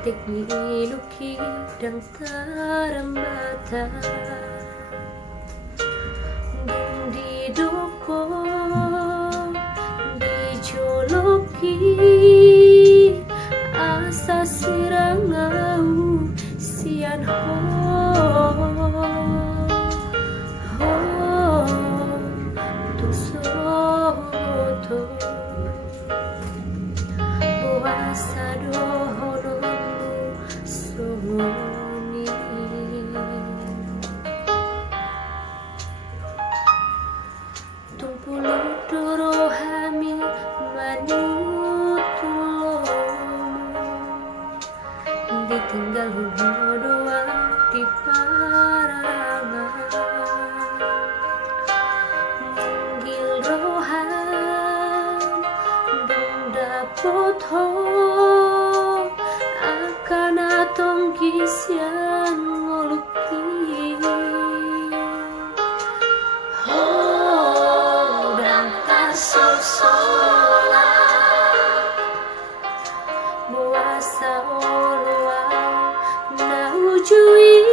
titik miluki dan tarambata di doko dijoloki asa sirangau sian tusoto puasa dohono soni tumpulu dorohami manutulomu ditinggal doa di pararangan munggil rohan Poto akan atong gisyan ngoluki dan tasosola buasa oloa naujui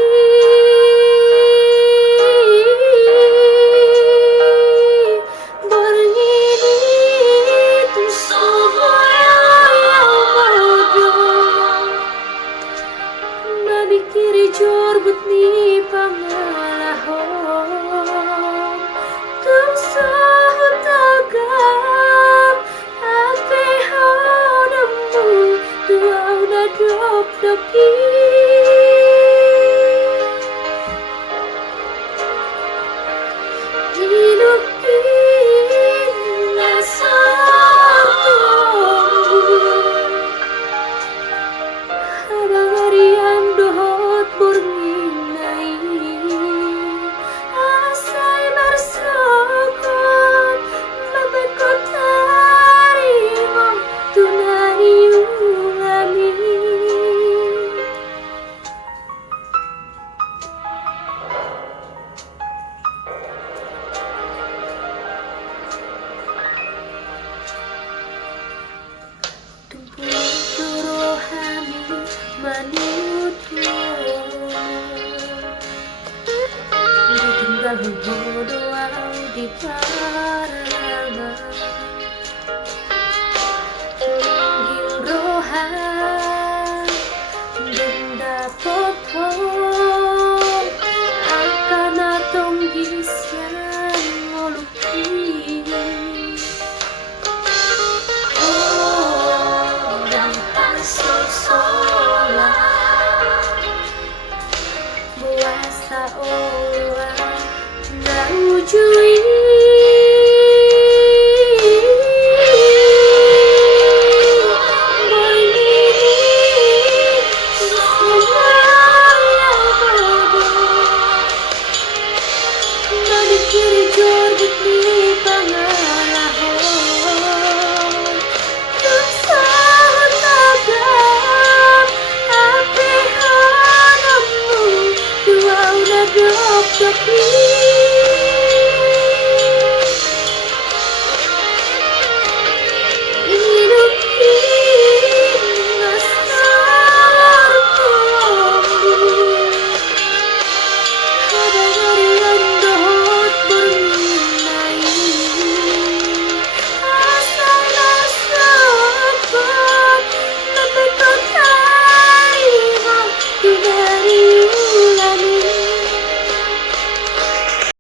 kiri jorbut ni pangalahon tum sahut tagam ape hodamu tuau na dok doki diluki ditinggal doa di para